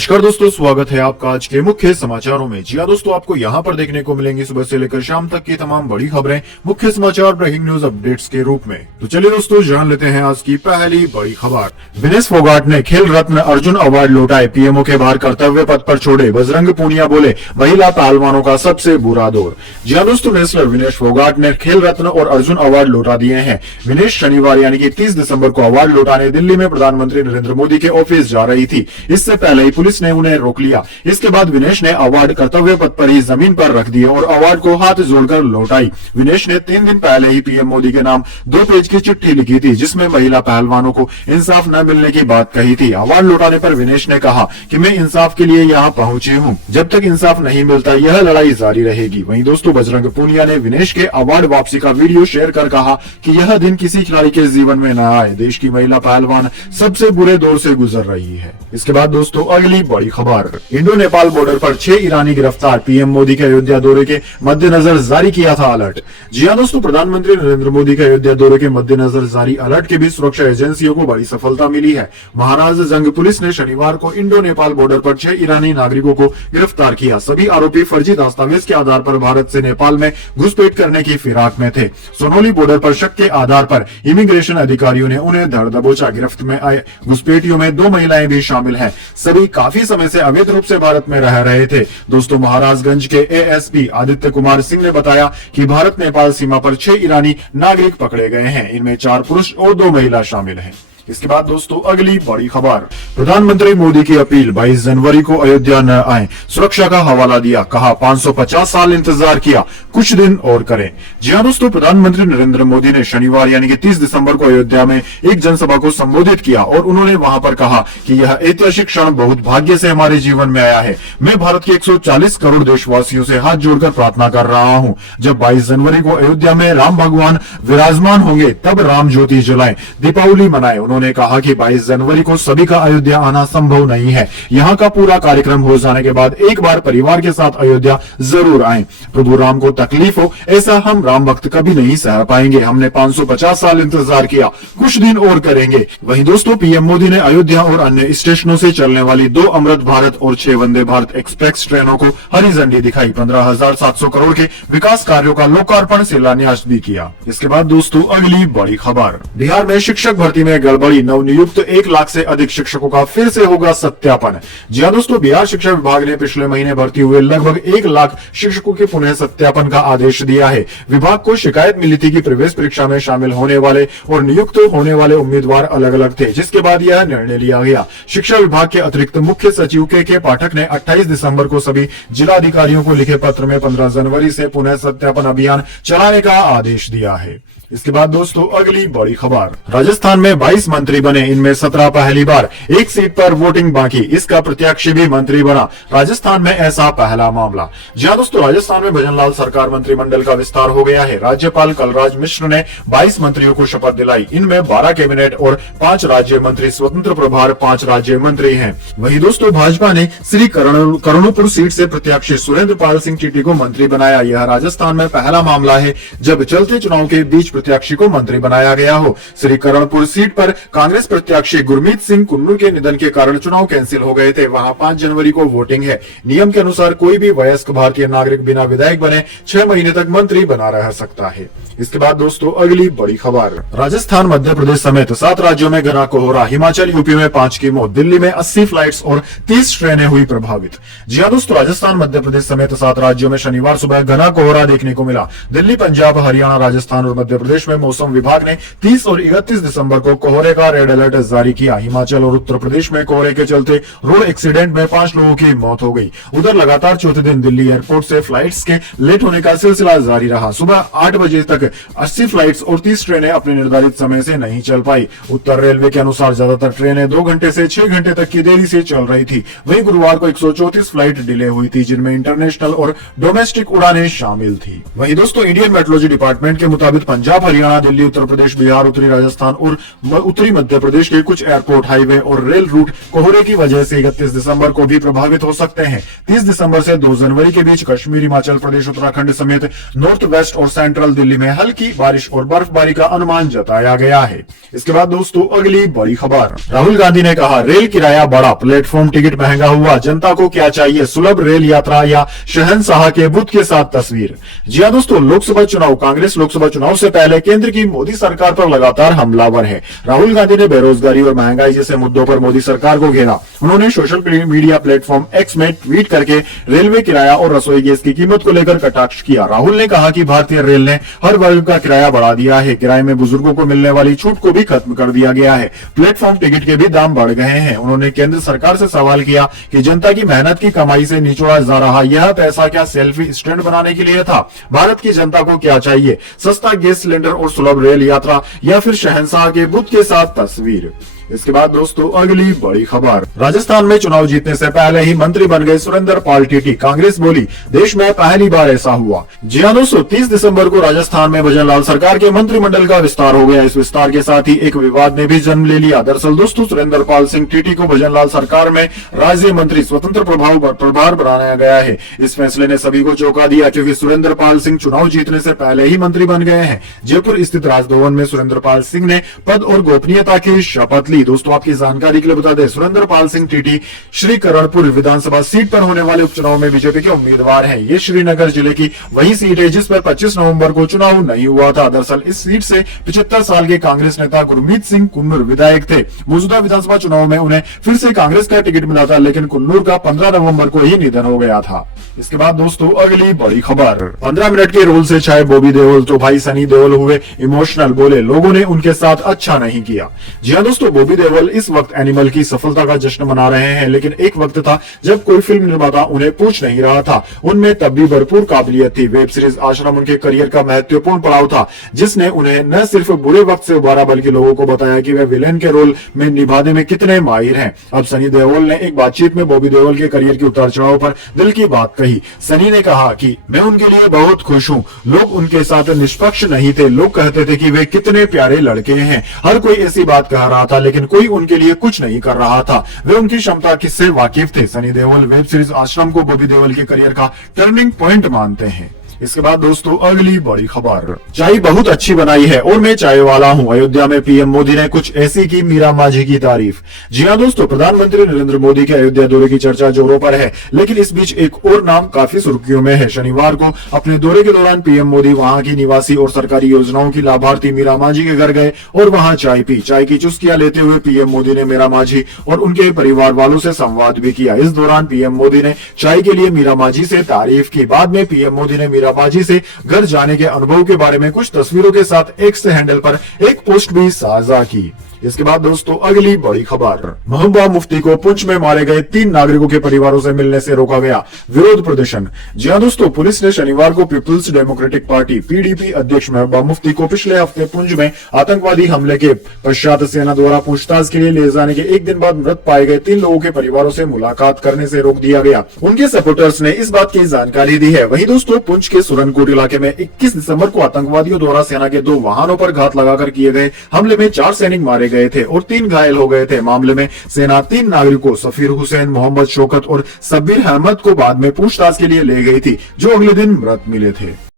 नमस्कार दोस्तों, स्वागत है आपका आज के मुख्य समाचारों में। जी हाँ दोस्तों, आपको यहाँ पर देखने को मिलेंगी सुबह से लेकर शाम तक की तमाम बड़ी खबरें मुख्य समाचार ब्रेकिंग न्यूज अपडेट्स के रूप में। तो चलिए दोस्तों, जान लेते हैं आज की पहली बड़ी खबर। विनेश फोगाट ने खेल रत्न अर्जुन अवार्ड लौटाए, पीएमओ के बाहर कर्तव्य पथ पर छोड़े। बजरंग पूनिया बोले, महिला पहलवानों का सबसे बुरा दौर। जी हाँ दोस्तों, रेसलर विनेश फोगाट ने खेल रत्न और अर्जुन अवार्ड लौटा दिए हैं। विनेश शनिवार यानी कि 30 दिसंबर को अवार्ड लौटाने दिल्ली में प्रधानमंत्री नरेंद्र मोदी के ऑफिस जा रही थी। इससे पहले ही पुलिस ने उन्हें रोक लिया। इसके बाद विनेश ने अवार्ड कर्तव्य पथ पर ही जमीन पर रख दिए और अवार्ड को हाथ जोड़कर लौटाई। विनेश ने 3 दिन पहले ही पीएम मोदी के नाम 2 पेज की चिट्ठी लिखी थी, जिसमें महिला पहलवानों को इंसाफ न मिलने की बात कही थी। अवार्ड लौटाने पर विनेश ने कहा कि मैं इंसाफ के लिए यहाँ पहुंची हूँ, जब तक इंसाफ नहीं मिलता यह लड़ाई जारी रहेगी। वहीं दोस्तों, बजरंग पूनिया ने विनेश के अवार्ड वापसी का वीडियो शेयर कर कहा कि यह दिन किसी खिलाड़ी के जीवन में न आए। देश की महिला पहलवान सबसे बुरे दौर से गुजर रही है। इसके बाद दोस्तों, अगली बड़ी खबर। इंडो नेपाल बॉर्डर पर 6 ईरानी गिरफ्तार, पीएम मोदी के अयोध्या दौरे के मद्देनजर जारी किया था अलर्ट। जी हां दोस्तों, प्रधानमंत्री नरेंद्र मोदी के अयोध्या दौरे के मद्देनजर जारी अलर्ट के बीच सुरक्षा एजेंसियों को बड़ी सफलता मिली है। महाराज जंग पुलिस ने शनिवार को इंडो नेपाल बॉर्डर पर 6 ईरानी नागरिकों को गिरफ्तार किया। सभी आरोपी फर्जी दस्तावेज के आधार पर भारत से नेपाल में घुसपैठ करने की फिराक में थे। सोनोली बॉर्डर पर शक के आधार पर इमिग्रेशन अधिकारियों ने उन्हें धर दबोचा। गिरफ्त में आए घुसपैठियों में 2 महिलाएं भी शामिल हैं। सभी काफी समय से अवैध रूप से भारत में रह रहे थे। दोस्तों, महाराजगंज के एएसपी आदित्य कुमार सिंह ने बताया कि भारत नेपाल सीमा पर 6 ईरानी नागरिक पकड़े गए हैं। इनमें 4 पुरुष और 2 महिला शामिल हैं। इसके बाद दोस्तों, अगली बड़ी खबर। प्रधानमंत्री मोदी की अपील, 22 जनवरी को अयोध्या न आए, सुरक्षा का हवाला दिया। कहा 550 साल इंतजार किया, कुछ दिन और करें। जी हां दोस्तों, प्रधानमंत्री नरेंद्र मोदी ने शनिवार यानी कि 30 दिसंबर को अयोध्या में एक जनसभा को संबोधित किया और उन्होंने वहां पर कहा कि यह ऐतिहासिक क्षण बहुत भाग्य से हमारे जीवन में आया है। मैं भारत के 140 करोड़ देशवासियों से हाथ जोड़कर प्रार्थना कर रहा हूं, जब 22 जनवरी को अयोध्या में राम भगवान विराजमान होंगे तब राम ज्योति जलाएं, दीपावली मनाएं। उन्होंने कहा कि 22 जनवरी को सभी का अयोध्या आना संभव नहीं है। यहाँ का पूरा कार्यक्रम हो जाने के बाद एक बार परिवार के साथ अयोध्या जरूर आएं। प्रभु राम को तकलीफ हो ऐसा हम राम भक्त कभी नहीं सह पाएंगे। हमने 550 साल इंतजार किया, कुछ दिन और करेंगे। वहीं दोस्तों, पीएम मोदी ने अयोध्या और अन्य स्टेशनों से चलने वाली 2 अमृत भारत और 6 वंदे भारत एक्सप्रेस ट्रेनों को हरी झंडी दिखाई। 15,700 करोड़ के विकास कार्यों का लोकार्पण शिलान्यास भी किया। इसके बाद दोस्तों, अगली बड़ी खबर। बिहार में शिक्षक भर्ती में गड़बड़ी, नवनियुक्त 1 लाख से अधिक शिक्षकों का फिर से होगा सत्यापन। जी हां दोस्तों, बिहार शिक्षा विभाग ने पिछले महीने भर्ती हुए लगभग 1 लाख शिक्षकों के पुनः सत्यापन का आदेश दिया है। विभाग को शिकायत मिली थी कि प्रवेश परीक्षा में शामिल होने वाले और नियुक्त होने वाले उम्मीदवार अलग अलग थे, जिसके बाद यह निर्णय लिया गया। शिक्षा विभाग के अतिरिक्त मुख्य सचिव के पाठक ने 28 दिसंबर को सभी जिलाधिकारियों को लिखे पत्र में 15 जनवरी से पुनः सत्यापन अभियान चलाने का आदेश दिया है। इसके बाद दोस्तों, अगली बड़ी खबर। राजस्थान में 22 मंत्री बने, इनमें 17 पहली बार। 1 सीट पर वोटिंग बाकी, इसका प्रत्याशी भी मंत्री बना। राजस्थान में ऐसा पहला मामला। जी हां दोस्तों, राजस्थान में भजनलाल सरकार मंत्रिमंडल का विस्तार हो गया है। राज्यपाल कलराज मिश्र ने 22 मंत्रियों को शपथ दिलाई। इनमें 12 कैबिनेट और 5 राज्य मंत्री स्वतंत्र प्रभार 5 राज्य मंत्री हैं। वहीं दोस्तों, भाजपा ने श्री करुणुपुर सीट से प्रत्याशी सुरेंद्र पाल सिंह टीटी को मंत्री बनाया। यह राजस्थान में पहला मामला है जब चलते चुनाव के बीच प्रत्याशी को मंत्री बनाया गया हो। श्री करणपुर सीट पर कांग्रेस प्रत्याशी गुरमीत सिंह कुन्नू के निधन के कारण चुनाव कैंसिल हो गए थे। वहां 5 जनवरी को वोटिंग है। नियम के अनुसार कोई भी वयस्क भारतीय नागरिक बिना विधायक बने 6 महीने तक मंत्री बना रह सकता है। इसके बाद दोस्तों, अगली बड़ी खबर। राजस्थान, मध्य प्रदेश समेत 7 राज्यों में घना कोहरा। हिमाचल, यूपी में 5 की मौत। दिल्ली में 80 फ्लाइट्स और 30 ट्रेनें हुई प्रभावित। जी हां दोस्तों, राजस्थान, मध्य प्रदेश समेत 7 राज्यों में शनिवार सुबह घना कोहरा देखने को मिला। दिल्ली, पंजाब, हरियाणा, राजस्थान और मध्य प्रदेश में मौसम विभाग ने 30 और 31 दिसंबर को कोहरे का रेड अलर्ट जारी किया। हिमाचल और उत्तर प्रदेश में कोहरे के चलते रोड एक्सीडेंट में 5 लोगों की मौत हो गई। उधर लगातार चौथे दिन दिल्ली एयरपोर्ट से फ्लाइट्स के लेट होने का सिलसिला जारी रहा। सुबह 8 बजे तक 80 फ्लाइट्स और 30 ट्रेनें अपने निर्धारित समय से नहीं चल पाई। उत्तर रेलवे के अनुसार ज्यादातर ट्रेनें 2 घंटे से 6 घंटे तक की देरी से चल रही थी। वहीं गुरुवार को 134 फ्लाइट डिले हुई थी, जिनमें इंटरनेशनल और डोमेस्टिक उड़ानें शामिल थी। वहीं दोस्तों, इंडियन मेट्रोलॉजी डिपार्टमेंट के मुताबिक पंजाब पंजाब, हरियाणा, दिल्ली, उत्तर प्रदेश, बिहार, उत्तरी राजस्थान और उत्तरी मध्य प्रदेश के कुछ एयरपोर्ट, हाईवे और रेल रूट कोहरे की वजह से 31 दिसंबर को भी प्रभावित हो सकते हैं। 30 दिसंबर से 2 जनवरी के बीच कश्मीर, हिमाचल प्रदेश, उत्तराखंड समेत नॉर्थ वेस्ट और सेंट्रल दिल्ली में हल्की बारिश और बर्फबारी का अनुमान जताया गया है। इसके बाद दोस्तों अगली बड़ी खबर, राहुल गांधी ने कहा रेल किराया बढ़ा, प्लेटफॉर्म टिकट महंगा हुआ, जनता को क्या चाहिए, सुलभ रेल यात्रा या शहंशाह के बुत के साथ तस्वीर। जी हां दोस्तों, लोकसभा चुनाव, कांग्रेस लोकसभा चुनाव से पहले केंद्र की मोदी सरकार पर लगातार हमलावर है। राहुल गांधी ने बेरोजगारी और महंगाई जैसे मुद्दों पर मोदी सरकार को घेरा। उन्होंने सोशल मीडिया प्लेटफॉर्म एक्स में ट्वीट करके रेलवे किराया और रसोई गैस की कीमत को लेकर कटाक्ष किया। राहुल ने कहा कि भारतीय रेल ने हर वर्ग का किराया बढ़ा दिया है। किराए में बुजुर्गों को मिलने वाली छूट को भी खत्म कर दिया गया है। प्लेटफॉर्म टिकट के भी दाम बढ़ गए हैं। उन्होंने केंद्र सरकार से सवाल किया कि जनता की मेहनत की कमाई से निचोड़ा जा रहा यह पैसा क्या सेल्फी स्टैंड बनाने के लिए था? भारत की जनता को क्या चाहिए, सस्ता गैस सिलेंडर और सुलभ रेल यात्रा या फिर शहंशाह के बुत के साथ तस्वीर। इसके बाद दोस्तों अगली बड़ी खबर, राजस्थान में चुनाव जीतने से पहले ही मंत्री बन गए सुरेंद्र पाल टीटी। कांग्रेस बोली देश में पहली बार ऐसा हुआ। जी हां दोस्तों, 30 दिसंबर को राजस्थान में भजनलाल सरकार के मंत्रिमंडल का विस्तार हो गया। इस विस्तार के साथ ही एक विवाद ने भी जन्म ले लिया। दरअसल दोस्तों, सुरेंद्र पाल सिंह टीटी को भजनलाल सरकार में राज्य मंत्री स्वतंत्र प्रभार बनाया गया है। इस फैसले ने सभी को चौंका दिया क्योंकि सुरेंद्र पाल सिंह चुनाव जीतने से पहले ही मंत्री बन गए हैं। जयपुर स्थित राजभवन में सुरेंद्र पाल सिंह ने पद और गोपनीयता की शपथ ली। दोस्तों आपकी जानकारी के लिए बता दें, सुरेंद्र पाल सिंह टीटी श्रीकरणपुर विधानसभा सीट पर होने वाले उपचुनाव में बीजेपी के उम्मीदवार हैं। ये श्रीनगर जिले की वही सीट है जिस पर 25 नवंबर को चुनाव नहीं हुआ था। दरअसल इस सीट से 75 साल के कांग्रेस नेता गुरमीत सिंह कुन्नूर विधायक थे। मौजूदा विधानसभा चुनाव में उन्हें फिर से कांग्रेस का टिकट मिला था, लेकिन कुन्नूर का 15 नवंबर को ही निधन हो गया था। इसके बाद दोस्तों अगली बड़ी खबर, 15 मिनट के रोल से छाए बॉबी देओल तो भाई सनी देओल हुए इमोशनल, बोले लोगों ने उनके साथ अच्छा नहीं किया। जी हां दोस्तों, बॉबी देओल इस वक्त एनिमल की सफलता का जश्न मना रहे हैं, लेकिन एक वक्त था जब कोई फिल्म निर्माता उन्हें पूछ नहीं रहा था। उनमें तब भी भरपूर काबिलियत थी। वेब सीरीज आश्रम उनके करियर का महत्वपूर्ण पड़ाव था, जिसने उन्हें न सिर्फ बुरे वक्त से उबारा बल्कि लोगों को बताया कि वे विलेन के रोल में निभाने में कितने माहिर हैं। अब सनी देओल ने एक बातचीत में बॉबी देओल के करियर के उतार चढ़ाव पर दिल की बात कही। सनी ने कहा कि मैं उनके लिए बहुत खुश हूँ। लोग उनके साथ निष्पक्ष नहीं थे। लोग कहते थे कि वे कितने प्यारे लड़के हैं। हर कोई ऐसी बात कह रहा था, लेकिन कोई उनके लिए कुछ नहीं कर रहा था। वे उनकी क्षमता किससे वाकिफ थे। सनी देओल वेब सीरीज आश्रम को बॉबी देओल के करियर का टर्निंग पॉइंट मानते हैं। इसके बाद दोस्तों अगली बड़ी खबर, चाय बहुत अच्छी बनाई है और मैं चाय वाला हूं। अयोध्या में पीएम मोदी ने कुछ ऐसी की मीरा माझी की तारीफ। जी हां दोस्तों, प्रधानमंत्री नरेंद्र मोदी के अयोध्या दौरे की चर्चा जोरों पर है, लेकिन इस बीच एक और नाम काफी सुर्खियों में है। शनिवार को अपने दौरे के दौरान पीएम मोदी वहां की निवासी और सरकारी योजनाओं की लाभार्थी मीरा माझी के घर गए और वहां चाय पी। चाय की चुस्कियां लेते हुए पीएम मोदी ने मीरा माझी और उनके परिवार वालों से संवाद भी किया। इस दौरान पीएम मोदी ने चाय के लिए मीरा माझी से तारीफ की। बाद में पीएम मोदी ने मीरा माझी से घर जाने के अनुभव के बारे में कुछ तस्वीरों के साथ एक्स हैंडल पर एक पोस्ट भी साझा की। इसके बाद दोस्तों अगली बड़ी खबर, महबूबा मुफ्ती को पुंछ में मारे गए 3 नागरिकों के परिवारों से मिलने से रोका गया। विरोध प्रदर्शन। जी हां दोस्तों, पुलिस ने शनिवार को पीपुल्स डेमोक्रेटिक पार्टी पीडीपी अध्यक्ष महबूबा मुफ्ती को पिछले हफ्ते पुंछ में आतंकवादी हमले के पश्चात सेना द्वारा पूछताछ के लिए ले जाने के एक दिन बाद मृत पाए गए 3 लोगों के परिवारों से मुलाकात करने से रोक दिया गया। उनके सपोर्टर्स ने इस बात की जानकारी दी है। वहीं दोस्तों, पुंछ के सुरनकोट इलाके में 21 दिसंबर को आतंकवादियों द्वारा सेना के 2 वाहनों पर घात लगाकर किए गए हमले में 4 सैनिक मारे गए थे और 3 घायल हो गए थे। मामले में सेना 3 नागरिकों सफीर हुसैन, मोहम्मद शौकत और सबीर अहमद को बाद में पूछताछ के लिए ले गई थी, जो अगले दिन मृत मिले थे।